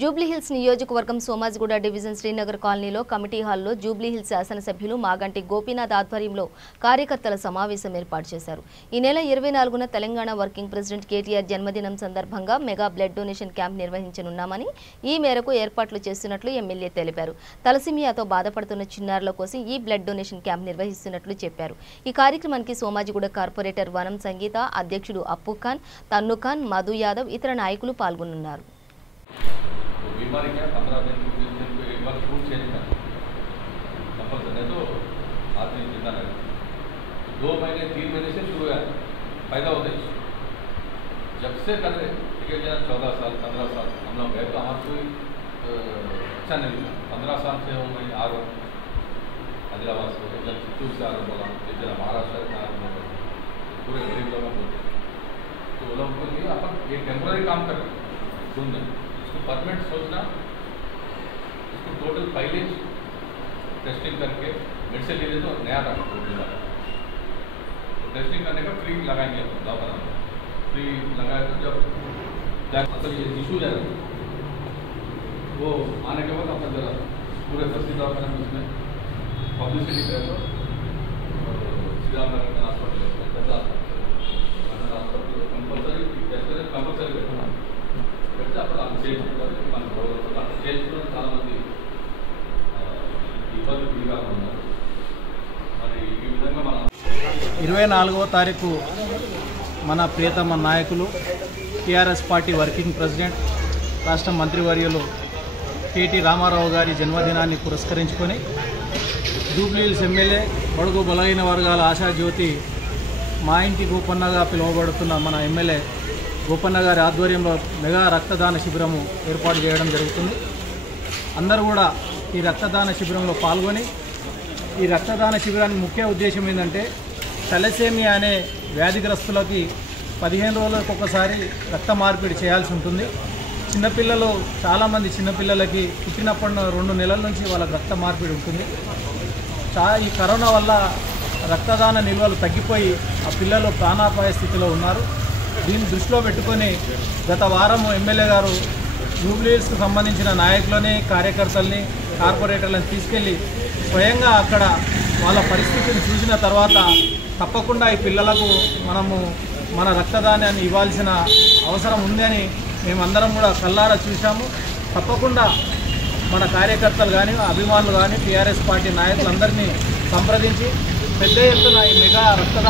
జూబ్లీహిల్స్ నియోజకవర్గం సోమాజిగూడ డివిజన్ శ్రీనగర్ కాలనీలో కమిటీ హాల్లో జూబ్లీహిల్స్ శాసనసభ్యులు మాగంటి గోపీనాథ్ ఆధ్వర్యంలో కార్యకర్తల సమావేశం ఏర్పాటు చేశారు. ఈ నెల 24న తెలంగాణ వర్కింగ్ ప్రెసిడెంట్ కేటీఆర్ జన్మదినం సందర్భంగా మెగా బ్లడ్ డొనేషన్ క్యాంప్ నిర్వహించనున్నామని ఈ మేరకు ఏర్పాట్లు చేస్తున్నట్లు ఎమ్మెల్యే తెలిపారు. తలసిమియాతో బాధపడుతున్న చిన్నారుల కోసం ఈ బ్లడ్ డొనేషన్ క్యాంప్ నిర్వహిస్తున్నట్లు చెప్పారు. ఈ కార్యక్రమానికి సోమాజిగూడ కార్పొరేటర్ వనం సంగీత, అధ్యక్షుడు అప్పు ఖాన్, తన్ను ఖాన్, మధు యాదవ్ ఇతర నాయకులు పాల్గొన్నారు. बीमारी क्या 15 दिन 20 दिन पे एक बार फूड चेंज करना कंपल्सरी है, तो आदमी जिंदा रहेगा। 2 महीने 3 महीने से शुरू है फायदा होता है जब से कर रहे ठीक है। 14 साल 15 साल हम लोग गए तो हमारा कोई अच्छा नहीं था। 15 साल से वो मैं आ रहा हूँ आदिलाबाद से, जब चित्तूर से आ रहा बोला, इधर महाराष्ट्र से आ रहा बोला, पूरे गरीब लोग बोलते तो वो लोग को लिए अपन ये टेम्पोररी काम कर रहे सुनने परमानेंट सोचना, इसको टोटल फाइलेज टेस्टिंग करके मेडिसिन ले तो नया रखा तो टेस्टिंग करने का फ्री लगाएंगे दवाखाना में। फ्री लगाए तो जब असल ये इशू जाएगा वो आने के बाद अपन जरा पूरे बस्ती दवाखाना में उसमें पब्लिसिटी करें तो श्रीराम हॉस्पिटल कंपल्सरी कंपल्सरी बैठना చాలా మంది ఇబ్బంది గురిగా ఉన్నారు. మరి ఈ విధంగా మన 24వ తారీఖు మన ప్రియతమ నాయకులు టీఆర్ఎస్ పార్టీ వర్కింగ్ ప్రెసిడెంట్ రాష్ట్ర మంత్రివర్యులు కేటీ రామారావు గారి జన్మదినాన్ని పురస్కరించుకొని జూబ్లీహిల్స్ ఎమ్మెల్యే బడుగు బలహీన వర్గాల ఆశాజ్యోతి మా ఇంటి గోపన్నగా పిలువబడుతున్న మన ఎమ్మెల్యే గోపన్న గారి ఆధ్వర్యంలో మెగా రక్తదాన శిబిరము ఏర్పాటు చేయడం జరుగుతుంది. అందరూ కూడా ఈ రక్తదాన శిబిరంలో పాల్గొని ఈ రక్తదాన శిబిరానికి ముఖ్య ఉద్దేశం ఏంటంటే తలసేమియా అనే వ్యాధిగ్రస్తులకి 15 రోజులకు ఒకసారి రక్త మార్పిడి చేయాల్సి ఉంటుంది. చిన్నపిల్లలు చాలామంది చిన్నపిల్లలకి పుట్టినప్పటి 2 నెలల నుంచి వాళ్ళకి రక్త మార్పిడి ఉంటుంది. ఈ కరోనా వల్ల రక్తదాన నిల్వలు తగ్గిపోయి ఆ పిల్లలు ప్రాణాపాయ స్థితిలో ఉన్నారు. దీన్ని దృష్టిలో పెట్టుకొని గత వారం ఎమ్మెల్యే గారు జూబ్లీహిల్స్కు సంబంధించిన నాయకులని, కార్యకర్తల్ని, కార్పొరేటర్లను తీసుకెళ్ళి స్వయంగా అక్కడ వాళ్ళ పరిస్థితిని చూసిన తర్వాత తప్పకుండా ఈ పిల్లలకు మనము మన రక్తదానాన్ని ఇవ్వాల్సిన అవసరం ఉందని మేమందరం కూడా కళ్ళారా చూసాము. తప్పకుండా మన కార్యకర్తలు కానీ, అభిమానులు కానీ, టీఆర్ఎస్ పార్టీ నాయకులందరినీ సంప్రదించి పెద్ద ఎత్తున ఈ మెగా రక్తదాన